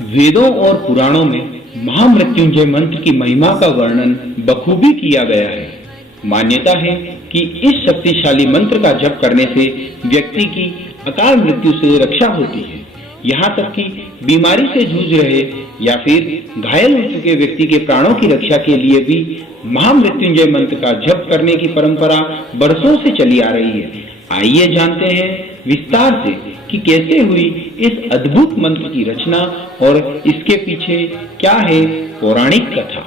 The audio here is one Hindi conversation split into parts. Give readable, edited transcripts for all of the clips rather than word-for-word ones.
वेदों और पुराणों में महामृत्युंजय मंत्र की महिमा का वर्णन बखूबी किया गया है। मान्यता है कि इस शक्तिशाली मंत्र का जप करने से व्यक्ति की अकाल मृत्यु से रक्षा होती है। यहाँ तक कि बीमारी से जूझ रहे या फिर घायल हो चुके व्यक्ति के प्राणों की रक्षा के लिए भी महामृत्युंजय मंत्र का जप करने की परंपरा बरसों से चली आ रही है। आइए जानते हैं विस्तार से कि कैसे हुई इस अद्भुत मंत्र की रचना और इसके पीछे क्या है पौराणिक कथा।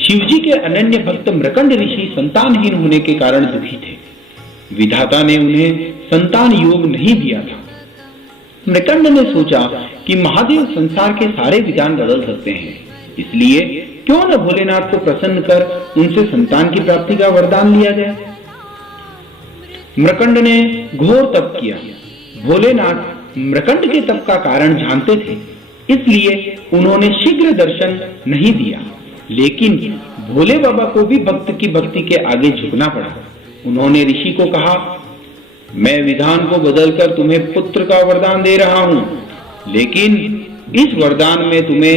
शिवजी के अनन्य भक्त मृकंड ऋषि संतानहीन होने के कारण दुखी थे। विधाता ने उन्हें संतान योग नहीं दिया था। मृकंड ने सोचा कि महादेव संसार के सारे विधान बदल सकते हैं, इसलिए क्यों न भोलेनाथ को प्रसन्न कर उनसे संतान की प्राप्ति का वरदान लिया जाए। मृकंड ने घोर तप किया। भोलेनाथ मृकंड के तप का कारण जानते थे, इसलिए उन्होंने शीघ्र दर्शन नहीं दिया। लेकिन भोले बाबा को भी भक्त की भक्ति के आगे झुकना पड़ा। उन्होंने ऋषि को कहा, मैं विधान को बदलकर तुम्हें पुत्र का वरदान दे रहा हूं, लेकिन इस वरदान में तुम्हें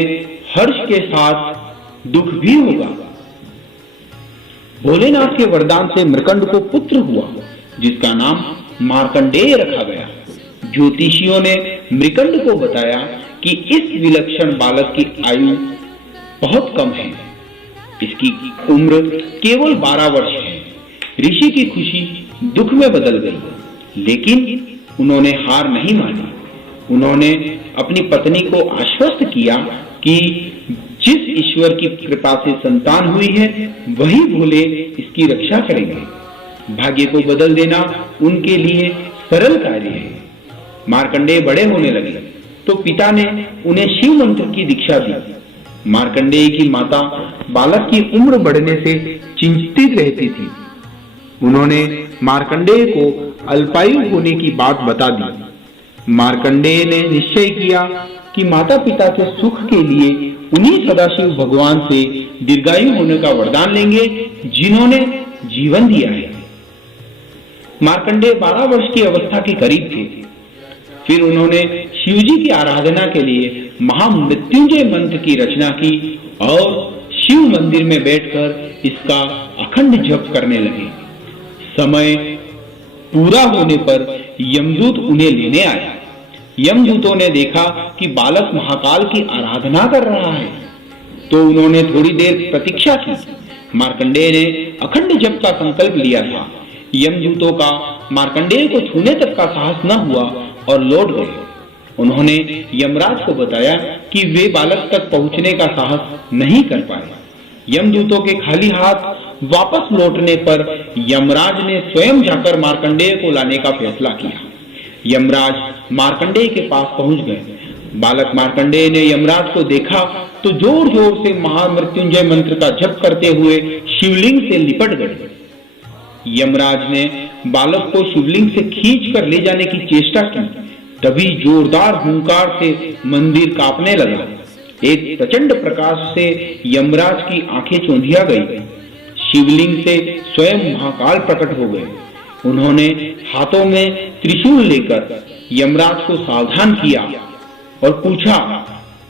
हर्ष के साथ दुख भी होगा। भोलेनाथ के वरदान से मृकंड को पुत्र हुआ, जिसका नाम मार्कंडेय रखा गया। ज्योतिषियों ने मृकंड को बताया कि इस विलक्षण बालक की आयु बहुत कम है, इसकी उम्र केवल 12 वर्ष है। ऋषि की खुशी दुख में बदल गई, लेकिन उन्होंने हार नहीं मानी। उन्होंने अपनी पत्नी को आश्वस्त किया कि जिस ईश्वर की कृपा से संतान हुई है, वही भोले इसकी रक्षा करेंगे। भाग्य को बदल देना उनके लिए सरल कार्य है। मार्कंडेय बड़े होने लगे तो पिता ने उन्हें शिव मंत्र की दीक्षा दी। मार्कंडेय की माता बालक की उम्र बढ़ने से चिंतित रहती थी। उन्होंने मार्कंडेय को अल्पायु होने की बात बता दी। मार्कंडेय ने निश्चय किया कि माता पिता के सुख के लिए उन्हीं सदाशिव भगवान से दीर्घायु होने का वरदान लेंगे, जिन्होंने जीवन दिया है। मार्कंडेय 12 वर्ष की अवस्था के करीब थे। फिर उन्होंने शिवजी की आराधना के लिए महामृत्युंजय मंत्र की रचना की और शिव मंदिर में बैठकर इसका अखंड जप करने लगे। समय पूरा होने पर यमदूत उन्हें लेने आया। यमदूतों ने देखा कि बालक महाकाल की आराधना कर रहा है, तो उन्होंने थोड़ी देर प्रतीक्षा की। मार्कंडेय ने अखंड जप का संकल्प लिया था। यमदूतों का मार्कंडेय को छूने तक का साहस न हुआ और लौट गए। उन्होंने यमराज को बताया कि वे बालक तक पहुंचने का साहस नहीं कर पाए। यमदूतों के खाली हाथ वापस लौटने पर यमराज ने स्वयं जाकर मार्कंडेय को लाने का फैसला किया। यमराज मार्कंडेय के पास पहुंच गए। बालक मार्कंडेय ने यमराज को देखा तो जोर जोर से महामृत्युंजय मंत्र का जप करते हुए शिवलिंग से लिपट गए। यमराज ने बालक को शिवलिंग से खींच कर ले जाने की चेष्टा की। तभी जोरदार हुंकार से मंदिर कांपने लगा। एक प्रचंड प्रकाश से यमराज की आंखें चौंधिया गई। शिवलिंग से स्वयं महाकाल प्रकट हो गए। उन्होंने हाथों में त्रिशूल लेकर यमराज को सावधान किया और पूछा,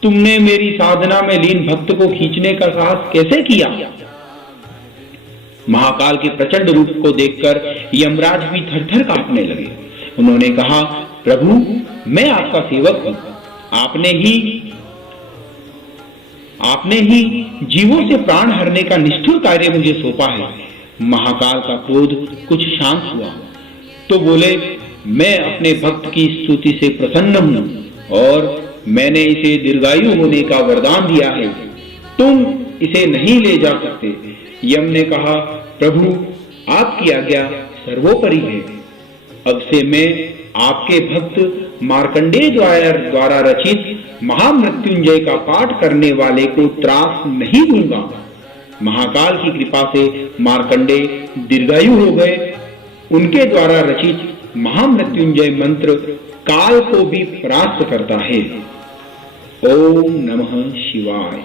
तुमने मेरी साधना में लीन भक्त को खींचने का साहस कैसे किया? महाकाल के प्रचंड रूप को देखकर यमराज भी थरथर कांपने लगे। उन्होंने कहा, प्रभु, मैं आपका सेवक हूं। आपने ही जीवों से प्राण हरने का निष्ठुर कार्य मुझे सौंपा है। महाकाल का क्रोध कुछ शांत हुआ तो बोले, मैं अपने भक्त की स्तुति से प्रसन्न हूं और मैंने इसे दीर्घायु होने का वरदान दिया है। तुम इसे नहीं ले जा सकते। यम ने कहा, प्रभु, आपकी आज्ञा सर्वोपरि है। अब से मैं आपके भक्त मार्कंडेय द्वारा रचित महामृत्युंजय का पाठ करने वाले को त्रास नहीं दूंगा। महाकाल की कृपा से मार्कंडेय दीर्घायु हो गए। उनके द्वारा रचित महामृत्युंजय मंत्र काल को भी परास्त करता है। ओम नमः शिवाय।